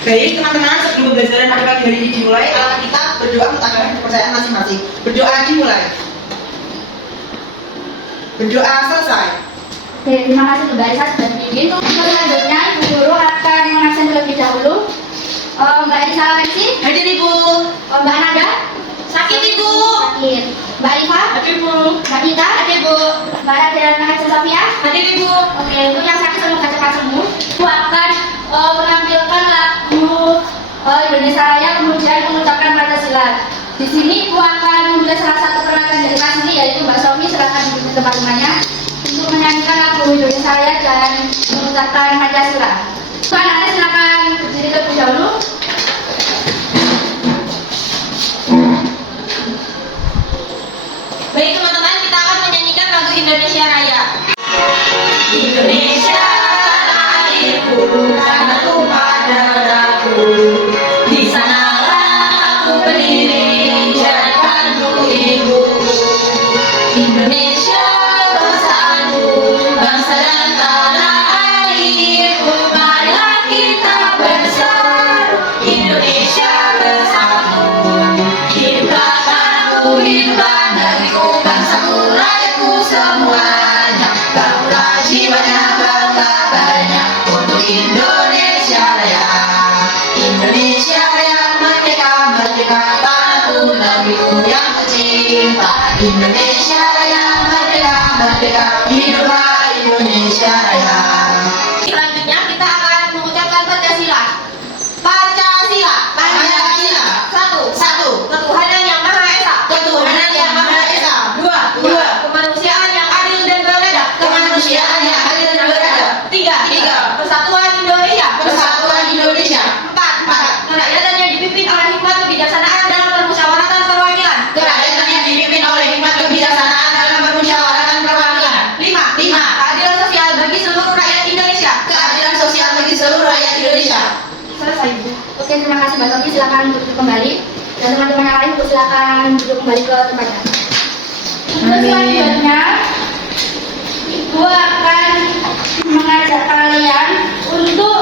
Baik teman-teman, sebelum pembelajaran pada pagi hari ini dimulai, alangkah kita berdoa mengutamakan kepercayaan masing-masing. Berdoa dimulai. Berdoa selesai. Oke, terima kasih Mbak Elisa sudah dibimbing. Selanjutnya Ibu Guru akan mengabsen terlebih dahulu. Mbak Elisa Alexi. Hadir Ibu. Mbak Nada. Sakit Ibu. Sakit. Mbak Iva. Hadir Ibu. Mbak Dita. Hadir Ibu. Mbak Radhiana Sofia. Hadir Ibu. Oke, untuk yang sakit semoga cepat sembuh. Ibu akan menampilkan lagu Indonesia Raya kemudian mengucapkan Pancasila. Di sini Ibu akan memilih salah satu perwakilan dari kelas ini yaitu Mbak Sofi, silakan duduk di tempat-tempatnya untuk menyanyikan lagu Indonesia Raya dan mengucapkan Pancasila. Mbak Nada silakan berdiri terlebih dahulu. Baik teman-teman, kita akan menyanyikan lagu Indonesia Raya. Indonesia tanah airku, tanah tumpah darahku. Di sanalah aku berdiri, jadikanku ibuku. Indonesia bangsaku, bangsa dan tanah airku. Marilah kita bersatu, Indonesia bersatu. Hiduplah tanahku, hiduplah negeriku, bangsaku, rakyatku semuanya. Bangunlah jiwanya, bangga padanya untuk Indonesia Raya. Indonesia Raya, merdeka, merdeka, tanahku, negeriku yang tercinta. Indonesia Raya, merdeka, merdeka, hiduplah Indonesia Raya. Selanjutnya kita akan mengucapkan Pancasila. Pancasila, Pancasila. Satu, ketuhanan yang Maha Esa. Ketuhanan yang Maha Esa. Dua, kemanusiaan yang adil dan beradab. Kemanusiaan yang adil dan beradab. Tiga, persatuan Indonesia. Persatuan Indonesia. Empat, kerakyatan yang dipimpin oleh hikmat kebijaksanaan dalam permusyawaratan perwakilan. Kerakyatan yang dipimpin oleh hikmat kebijaksanaan dalam permusyawaratan perwakilan. Lima, keadilan sosial bagi seluruh rakyat Indonesia. Keadilan sosial bagi seluruh rakyat Indonesia. Selesai, Bu. Oke, terima kasih Mbak Sofi, silakan duduk kembali. Dan teman-teman yang lain silakan duduk kembali ke tempatnya. Untuk selanjutnya, Ibu akan mengajak kalian untuk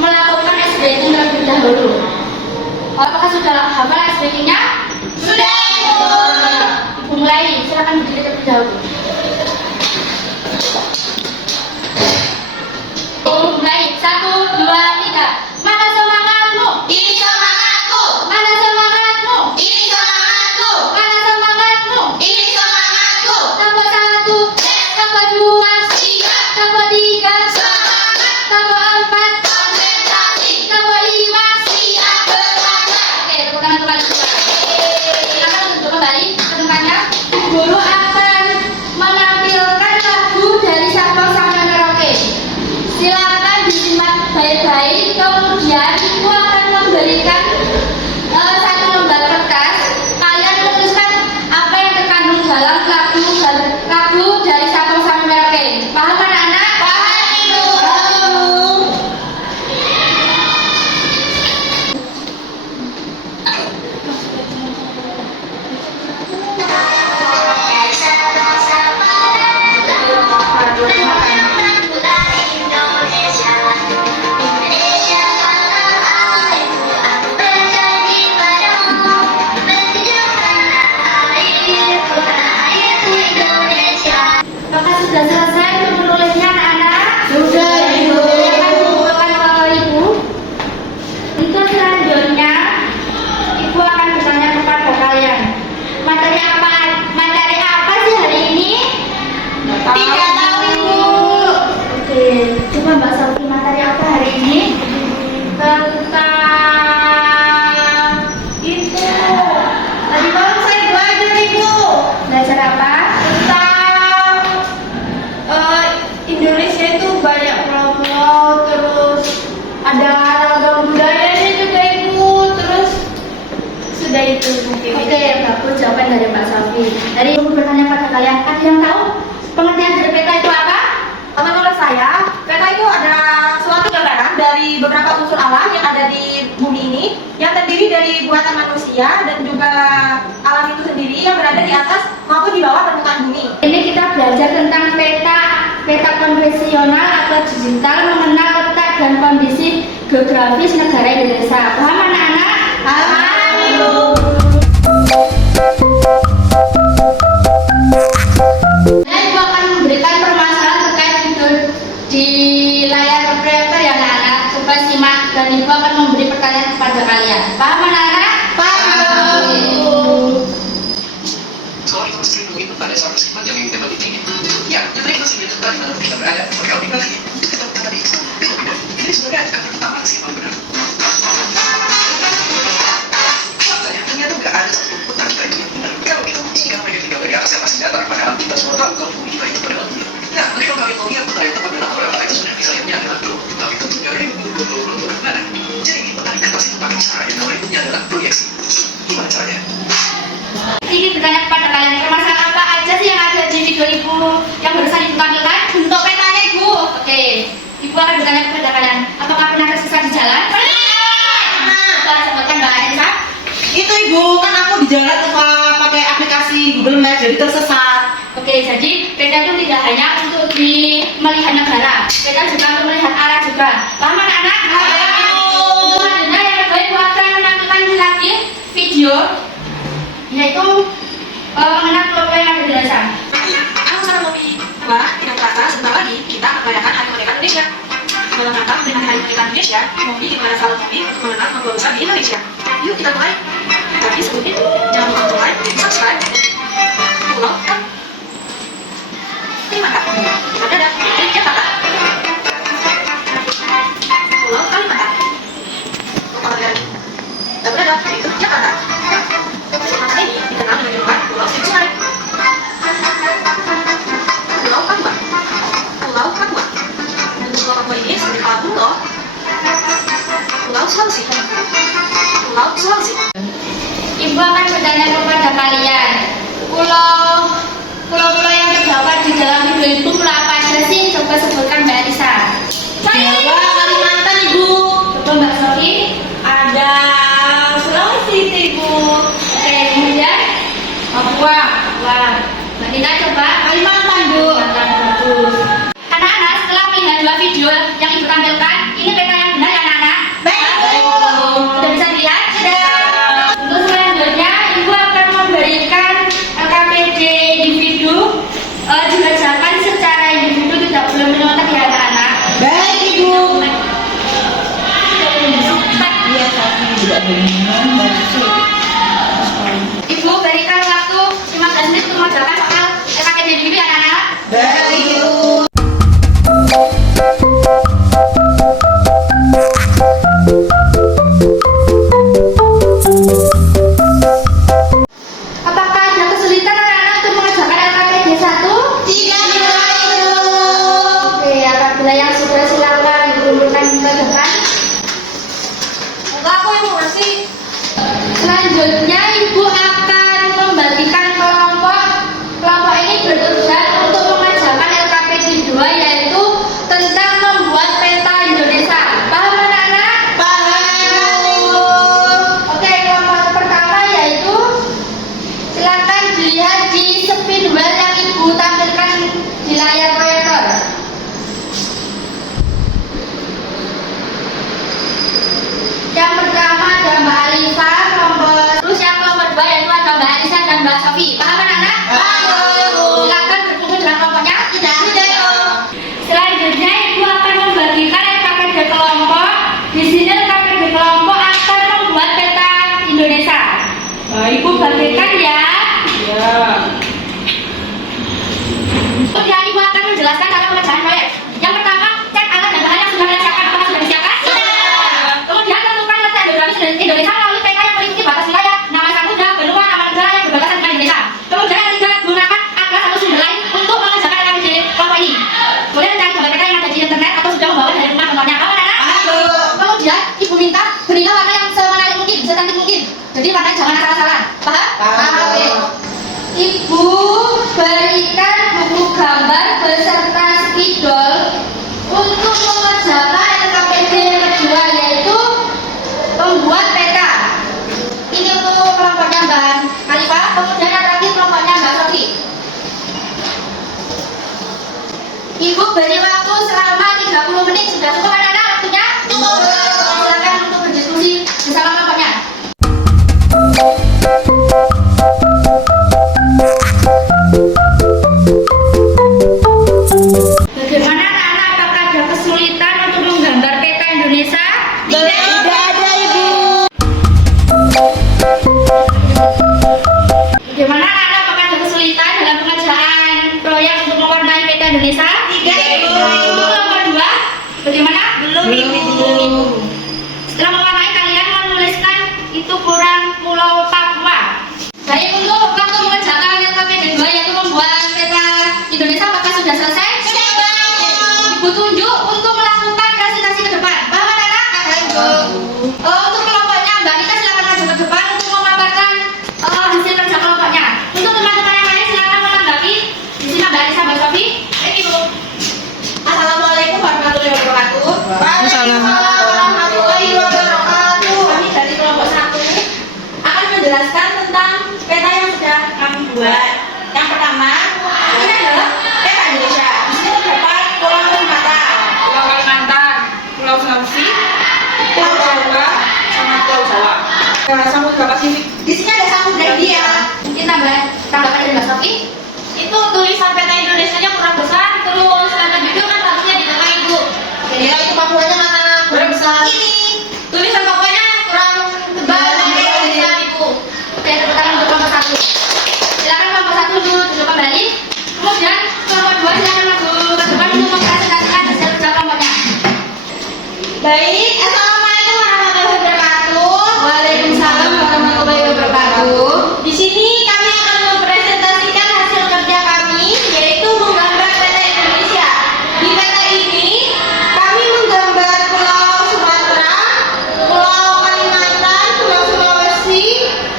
melakukan ice breaking terlebih dahulu. Apakah sudah hafal ice breaking-nya? Sudah, Ibu. Ibu mulai, silakan berdiri terlebih dahulu. Mulai, 1, 2, 3. Mana semangatmu? Ini semangatku. Mana semangatmu? Ini semangatku. Mana semangatmu? Ini semangatku. Tambah 1, tambah 2, Siap. tambah 3, Semangat. tambah 4, Konsentrasi. tambah 5. Siap belajar. Oke, tepuk tangan kembali. Silakan duduk kembali ke tempatnya. Guru akan menampilkan lagu dari Sabang sampai Merauke. Silakan disimak baik-baik. Kemudian Ibu akan memberikan satu lembar kertas. Kalian tuliskan apa yang terkandung dalam lagu dari Sabang sampai Merauke. Paham anak-anak? Paham, Ibu. Apakah sudah selesai untuk menulisnya anak-anak? Sudah, Ibu. Silakan kumpulkan ke Ibu. Untuk selanjutnya, Ibu akan bertanya kepada kalian. Materi apa sih hari ini? Tidak tahu, Ibu. Oke, coba Mbak Sofi, materi apa hari ini? Tentang itu. Tadi malam saya belajar, Ibu. Belajar apa? Tentang Indonesia itu banyak pulau-pulau, terus ada ragam budayanya juga, Ibu. Terus sudah itu mungkin. Oke, bagus jawaban dari Mbak Sofi. Dari Ibu bertanya pada kalian, ada yang tahu pengertian dari peta itu apa? Menurut saya, peta itu adalah suatu gambaran dari beberapa unsur alam yang ada di bumi ini, yang terdiri dari buatan manusia dan juga alam itu sendiri yang berada di atas maupun di bawah permukaan bumi. Ini kita belajar tentang peta konvensional atau digital, mengenal letak dan kondisi geografis negara Indonesia. Paham anak-anak? Paham, Ibu. Saya Ibu akan memberikan permasalahan terkait video di layar proyektor ya anak-anak. Coba simak dan Ibu akan memberi pertanyaan kepada kalian. Paham anak-anak? Paham. Sekolah itu mesti mungkin pada saat meskipun yang kita bagi ini, ya kita ini masih bisa tadi mana kita berada, berkali lagi kita tadi ini sebenarnya kata pertama sih yang benar. Faktanya ternyata nggak ada satu putaran kayak ini. Kalau kita jika mereka tinggal dari atas yang masih datang, padahal kita semua tahu kalau bumi kita itu adalah bulan. Nah, mereka kali mau lihat peta yang tepat benar berapa itu sebenarnya bisa lihatnya adalah tapi tentunya dari mana? Jadi petani kertas itu pakai cara yang namanya adalah proyeksi. Gimana caranya? Ingin bertanya kepada kalian, permasalahan apa aja sih yang ada di video Ibu yang barusan Ibu tampilkan? Bentuk petanya Ibu. Oke, Ibu akan bertanya kepada kalian, apakah pernah tersesat di jalan? Coba sebutkan Mbak Anissa. Itu Ibu, kan aku di jalan pakai aplikasi Google Maps jadi tersesat. Oke, jadi peta itu tidak hanya untuk melihat negara, peta juga untuk melihat arah juga. Paham anak-anak? Untuk selanjutnya yang kedua Ibu akan menampilkan lagi video yaitu mengenal pulau-pulau yang ada di Indonesia. Aku sangat memilih wah, tidak terasa sebentar lagi kita akan merayakan Hari Kemerdekaan Indonesia. Dalam rangka memperingati Hari Kemerdekaan Indonesia, Momi gimana salam Momi untuk mengenal pulau besar di Indonesia. Yuk kita mulai. Tapi sebelum itu, jangan lupa untuk like, subscribe, pulau kan Kalimantan. Kita ada di Jakarta. Pulau Kalimantan. Kepala Negara. Dan berada di Jakarta. Kalimantan ini dikenal dengan julukan Pulau Seribu Sungai. Pulau Papua. Pulau Papua. Untuk Pulau Papua ini seperti kepala pulau. Pulau Sulawesi. Pulau Sulawesi. Ibu akan bertanya kepada kalian, pulau-pulau yang terdapat di dalam video itu pulau apa aja sih? Coba sebutkan Mbak Anissa. Jawa, Kalimantan, Ibu. Coba Mbak Sofi. Ada Sulawesi, Ibu. Oke, kemudian Papua. Wah, Mbak Nina coba Kalimantan, Bu. Kalimantan, bagus. Anak-anak, setelah melihat dua video yang Ibu tampilkan, ini peta yang benar ya anak-anak? Baik. Sudah bisa dilihat? Untuk selanjutnya, Ibu akan memberikan LKPD individu dibacakan secara individu, tidak boleh menyontek ya anak-anak. Baik, Ibu. Iya, Sofi juga belum. Ibu berikan waktu 15 menit untuk mengerjakan soal LKPD individu ya anak-anak. Baik, Ibu. Apakah ada kesulitan anak-anak untuk mengerjakan LKPD 1? Tidak, Ibu. Oke, apabila yang sudah silakan dikumpulkan ke depan. Enggak, aku yang mau ngasih. Selanjutnya Ibu akan membagikan kelompok. Kelompok ini bertujuan untuk mengerjakan LKPD 2 yaitu tentang membuat peta Indonesia. Paham anak-anak? Paham, Ibu. Oke, kelompok pertama yaitu silakan dilihat di spidol yang Ibu tampilkan di layar proyektor. Yang pertama ada Mbak Alisa, terus yang kelompok 2 yaitu ada Mbak Alisa dan Mbak Sofi. Paham anak-anak? Paham. Silakan berkumpul dengan kelompoknya. Tidak, Ibu. Selanjutnya Ibu akan membagikan LKPD kelompok. Di sini LKPD kelompok akan membuat peta Indonesia. Ibu bagikan ya. Iya. Kemudian Ibu akan menjelaskan cara pengerjaan proyek. Yang pertama, cek alat dan bahan yang sudah disiapkan. Apakah sudah disiapkan? Tidak. Kemudian tentukan letak geografis Indonesia melalui peta yang meliputi batas wilayah, nama samudra, benua, nama negara yang berbatasan dengan Indonesia. Kemudian yang ketiga, gunakan atlas atau sumber lain untuk mengerjakan LKPD kelompok ini. Kemudian cari gambar peta yang ada di internet atau sudah membawa dari rumah contohnya. Apa anak? Kemudian Ibu minta berilah warna yang semenarik mungkin, secantik mungkin. Jadi warnanya jangan asal-asalan. Paham? Paham. Oke. Ibu berikan buku gambar beserta spidol untuk mengerjakan LKPD yang kedua yaitu membuat peta. Ini untuk kelompoknya Mbak Alifah, kemudian ada lagi kelompoknya Mbak Sofi. Ibu beri waktu selama 30 menit, sudah cukup anak-anak waktunya? dibuat. Yang pertama, ini adalah peta Indonesia. Di sini terdapat Pulau Sumatera, Pulau Kalimantan, Pulau Sulawesi, Pulau Jawa, sama Pulau Jawa. Samudra Pasifik. di sini ada Samudra Hindia. Mungkin tanggapan dari Mbak Sofi. Itu tulisan peta Indonesia-nya kurang besar, terus tanda judul kan harusnya di tengah Ibu. Ya itu Papuanya mana? Kurang besar. Ini tulisan Papuanya kurang tebal dan kurang besar Ibu. Oke, tepuk tangan untuk kelompok 1. Silakan kelompok 1 duduk kembali. Kemudian kelompok 2 silakan maju ke depan untuk mempresentasikan hasil kerja kelompoknya. Baik, Assalamualaikum warahmatullahi wabarakatuh. Waalaikumsalam warahmatullahi wabarakatuh. Di sini kami akan mempresentasikan hasil kerja kami, yaitu menggambar peta Indonesia. Di peta ini, kami menggambar Pulau Sumatera, Pulau Kalimantan, Pulau Sulawesi,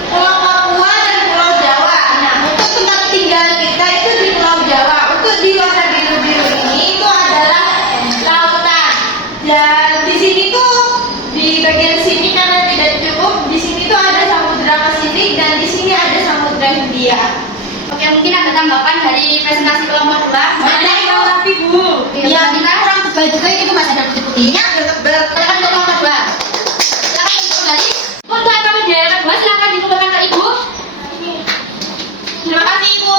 Pulau Papua, dan Pulau Jawa. Nah, untuk tempat tinggal kita itu di Pulau Jawa. Untuk di warna biru-biru ini itu adalah lautan. Dan di sini tuh di bagian sini karena tidak cukup, di sini tuh ada Samudra Pasifik dan di sini ada Samudra Hindia. Oke, mungkin ada tanggapan dari presentasi kelompok 2. Ada yang mau tapi Bu. Ya, kita kurang tebal juga itu masih ada putih-putihnya. Tebel. Silakan untuk kelompok 2. Silakan untuk kembali. Untuk AKBD yang kedua silakan dikumpulkan ke Ibu. Terima kasih Ibu.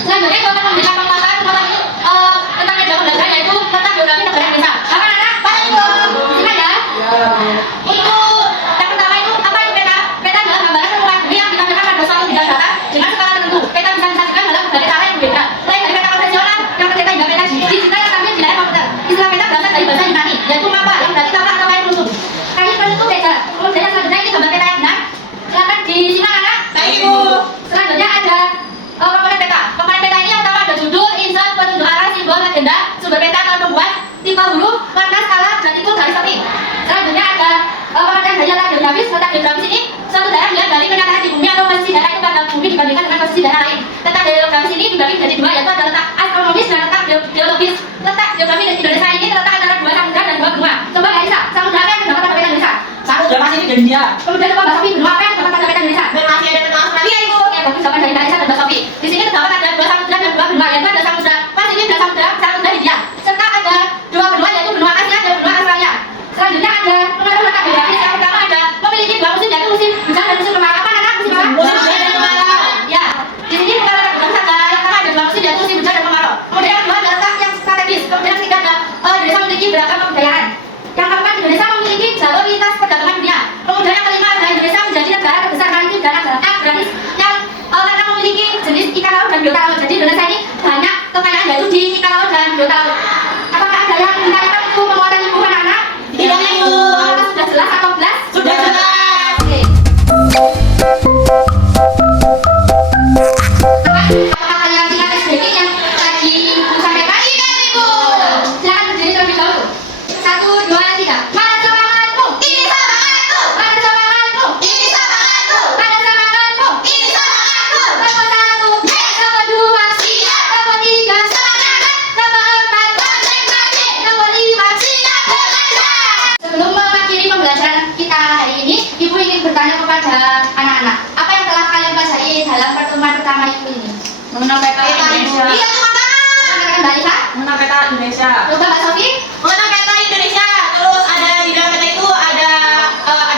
Selanjutnya kita akan memberikan pemaparan tentang media pembelajaran yaitu tentang geografi negara Indonesia. Silakan anak. Pak Ibu. Silakan ya. Untuk yang pertama itu apa itu peta? Peta adalah gambaran seluruh bumi yang ditampilkan pada suatu bidang data dengan skala tertentu. Peta bisa disajikan dalam berbagai cara yang berbeda. Mulai dari peta konvensional yang tercipta hingga peta digital yang tampil di layar komputer. Istilah peta berasal dari bahasa Yunani, yaitu mapa yang berarti mapa atau layar lusuh. Kali itu beda. Kemudian yang selanjutnya ini gambar peta yang benar. Silakan disimak anak. Pak Ibu. Selanjutnya ada komponen peta. Komponen peta ini yang pertama ada judul, insert, petunjuk arah, simbol, legenda, sumber peta atau pembuat, tipe huruf, warna, skala, dan tipe garis topik. Selanjutnya ada pengertian dari letak geografis. Letak geografis ini suatu daerah yang dari kenyataan di bumi atau posisi daerah itu pada bumi dibandingkan dengan posisi daerah lain. Letak geografis ini dibagi menjadi dua, yaitu ada letak astronomis dan letak geologis. Letak geografis Indonesia ini terletak antara dua samudra dan dua benua. Coba Kak Isa, samudra apa yang terdapat pada peta Indonesia? Samudra Pasifik dan Hindia. Kemudian coba Mbak Sofi, benua apa yang terdapat pada peta Indonesia? Dan masih ada benua Australia Ibu. Oke, bagus jawaban dari Kak Isa dan Mbak Sofi. Di sini terdapat ada dua samudra dan dua benua, yaitu ada samudra Pasifik dan samudra Hindia. Serta ada dua benua, yaitu benua Asia dan benua Australia. Selanjutnya ada pengaruh letak geografis. Yang pertama ada memiliki dua musim, yaitu musim hujan dan musim kemarau. Apa anak? Musim apa? Musim hujan dan kemarau. Ya. Di sini pengaruh letak geografis ada yang pertama ada dua musim, yaitu musim hujan dan kemarau. Kemudian yang kedua ada letak yang strategis. Kemudian yang ketiga ada Indonesia memiliki beragam kebudayaan. Yang keempat, Indonesia memiliki jalur lintas perdagangan dunia. Kemudian yang kelima adalah Indonesia menjadi negara terbesar maritim dan agraris yang karena memiliki jenis ikan laut dan biota laut. Jadi Indonesia ini banyak kekayaan yaitu di ikan laut dan biota laut. Apakah ada yang ditanyakan untuk penguatan Ibu anak-anak? Tidak, Ibu. Apakah sudah jelas atau belas? Sudah jelas. Oke. Apakah ada yang tinggal SDG yang tadi Ibu sampaikan? Tidak, Ibu. Silakan berdiri terlebih dahulu. 1, 2, 3. Mana semangatmu? Ini semangatku. Mana semangatmu? Ini semangatku. Mana semangatmu? Ini semangatku. Nomor 1, nomor 2, Siap. nomor 3, Semangat. nomor 4, Konsentrasi. nomor 5. Siap belajar. Sebelum mengakhiri pembelajaran kita hari ini, Ibu ingin bertanya kepada anak-anak, apa yang telah kalian pelajari dalam pertemuan pertama Ibu ini? Mengenal peta Peta Indonesia. Iya teman-teman. Katakan Mbak Lisa, Mengenal peta Indonesia. coba Mbak Sofi. Mengenal peta Indonesia, terus ada di dalam peta itu ada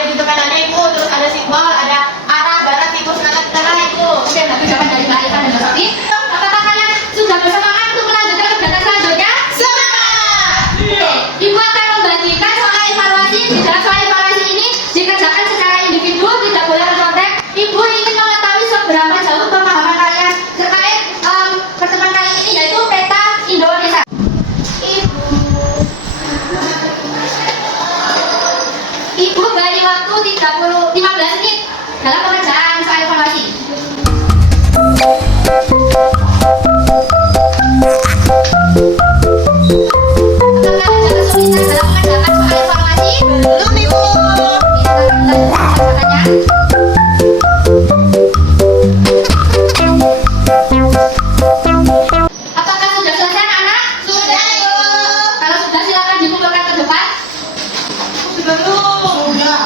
di petanya Ibu, terus ada simbol, ada arah barat, timur, selatan, utara Ibu. Oke, bagus jawaban dari Mbak Lisa dan Mbak Sofi. Apakah kalian sudah bersemangat untuk melanjutkan kegiatan selanjutnya? Semangat. Oke, Ibu akan membagikan soal evaluasi. Di dalam soal evaluasi ini dikerjakan secara individu, tidak boleh mencontek. Ibu ingin mengetahui seberapa jauh pemahaman kalian terkait pertemuan kali ini, yaitu peta Indonesia. Ibu beri waktu 15 menit dalam pengerjaan soal evaluasi. Apakah ada kesulitan dalam mengerjakan soal evaluasi? Belum Ibu. Apakah sudah selesai anak-anak? Sudah Ibu. Kalau sudah silakan dikumpulkan ke depan. Sudah belum? Sudah.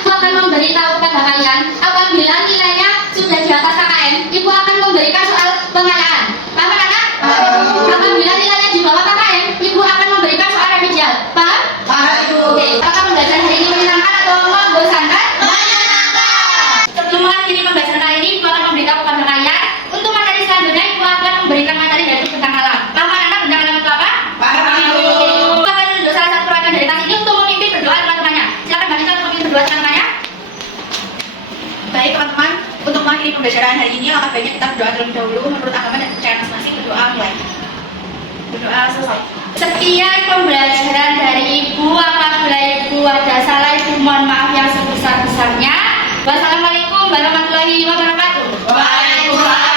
Aku akan memberi memberitahu kepada kalian, apabila nilainya sudah di atas KKM, Ibu akan memberikan soal pengayaan. Paham anak? Apabila nilainya di bawah KKM, Ibu akan memberikan soal remedial. Paham? Oke. Apakah pembelajaran hari ini menyenangkan atau membosankan? Sebelum mengakhiri pembelajaran kali ini, Ibu akan memberitahu kepada kalian, untuk materi selanjutnya Ibu akan memberikan materi yaitu bentang alam. Paham anak bentang alam itu apa? Ibu akan menunjuk salah satu perwakilan dari kelas ini untuk memimpin berdoa teman-temannya. Silakan Mbak Nita untuk memimpin berdoa teman-temannya. Baik teman-teman, untuk mengakhiri pembelajaran hari ini, langkah baiknya kita berdoa terlebih dahulu menurut agama dan percayaan masing-masing. Berdoa mulai. Berdoa selesai. Sekian pembelajaran dari Ibu. Apabila Ibu ada salah, Ibu mohon maaf yang sebesar-besarnya. Wassalamualaikum warahmatullahi wabarakatuh. Waalaikumsalam.